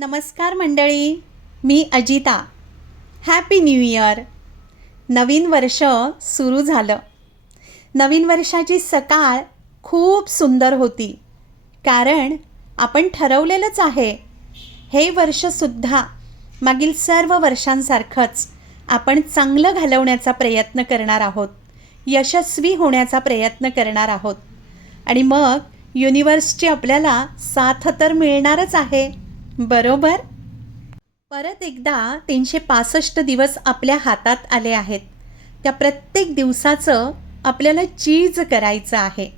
नमस्कार मंडळी मी अजिता. हॅपी न्यू इयर नवीन वर्ष सुरू झालं. नवीन वर्षाची सकाळ खूप सुंदर होती. कारण आपण ठरवलेलंच आहे हे वर्षसुद्धा मागील सर्व वर्षांसारखंच आपण चांगलं घालवण्याचा प्रयत्न करणार आहोत यशस्वी होण्याचा प्रयत्न करणार आहोत. आणि मग युनिवर्सची आपल्याला साथ तर मिळणारच आहे. बरोबर. परत एकदा तीनशे पासष्ट दिवस आपल्या हातात आले आहेत. त्या प्रत्येक दिवसाचं आपल्याला चीज करायचं आहे.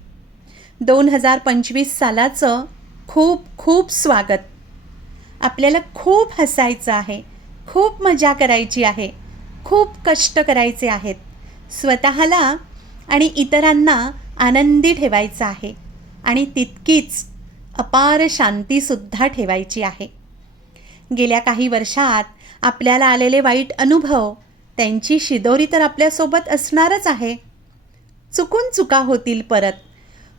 दोन हजार पंचवीस सालाचं खूप खूप स्वागत. आपल्याला खूप हसायचं आहे. खूप मजा करायची आहे. खूप कष्ट करायचे आहेत. स्वतःला आणि इतरांना आनंदी ठेवायचं आहे. आणि तितकीच अपार शांतीसुद्धा ठेवायची आहे. गेल्या काही वर्षात आपल्याला आलेले वाईट अनुभव त्यांची शिदोरी तर आपल्यासोबत असणारच आहे. चुकून चुका होतील परत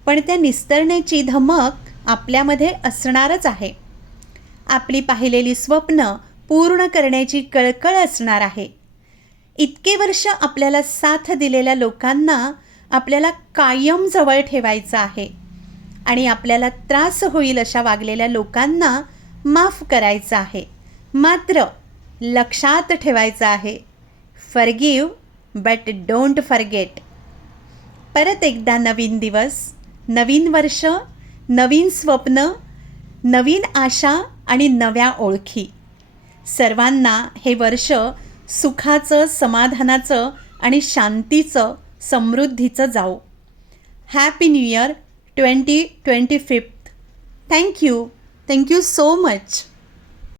पण त्या निस्तरण्याची धमक आपल्यामध्ये असणारच आहे. आपली पाहिलेली स्वप्न पूर्ण करण्याची कळकळ असणार आहे. इतके वर्ष आपल्याला साथ दिलेल्या लोकांना आपल्याला कायम जवळ ठेवायचं आहे आणि आपल्याला त्रास होईल अशा वागलेल्या लोकांना माफ करायचं आहे. मात्र लक्षात ठेवायचं आहे. फरगिव बट डोंट फरगेट परत एकदा नवीन दिवस नवीन वर्ष नवीन स्वप्न नवीन आशा आणि नव्या ओळखी. सर्वांना हे वर्ष सुखाचं समाधानाचं आणि शांतीचं समृद्धीचं जाऊ happy new year twenty twenty fifth thank you Thank you so much.